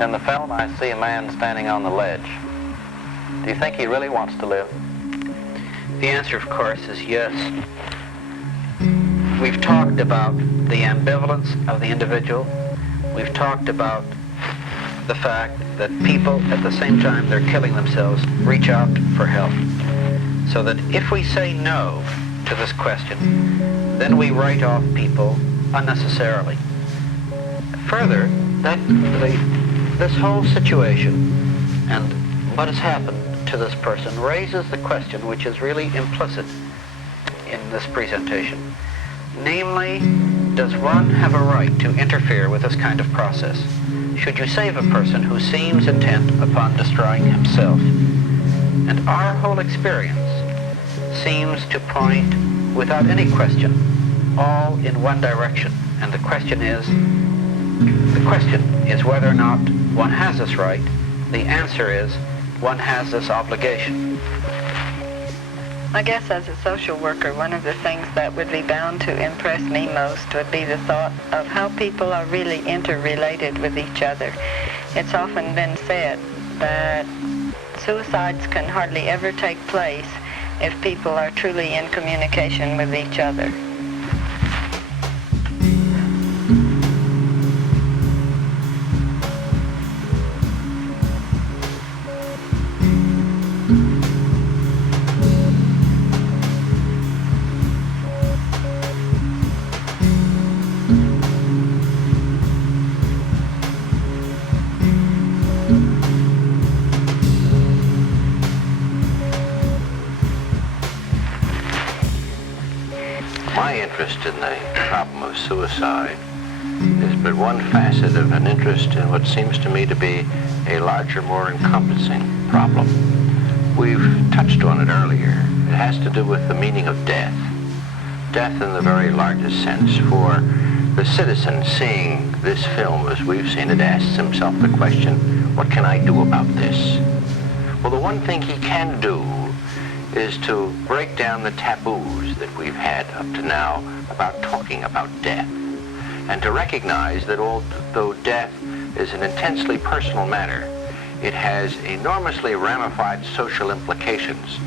In the film, I see a man standing on the ledge. Do you think he really wants to live? The answer, of course, is yes. We've talked about the ambivalence of the individual. We've talked about the fact that people, at the same time they're killing themselves, reach out for help. So that if we say no to this question, then we write off people unnecessarily. Further, this whole situation and what has happened to this person raises the question which is really implicit in this presentation. Namely, does one have a right to interfere with this kind of process? Should you save a person who seems intent upon destroying himself? And our whole experience seems to point, without any question, all in one direction. And the question is whether or not one has this right. The answer is one has this obligation. I guess as a social worker, one of the things that would be bound to impress me most would be the thought of how people are really interrelated with each other. It's often been said that suicides can hardly ever take place if people are truly in communication with each other. My interest in the problem of suicide is but one facet of an interest in what seems to me to be a larger, more encompassing problem. We've touched on it earlier. It has to do with the meaning of death. Death in the very largest sense. For the citizen seeing this film as we've seen it asks himself the question, what can I do about this? Well, the one thing he can do is to break down the taboos that we've had up to now about talking about death, and to recognize that although death is an intensely personal matter, it has enormously ramified social implications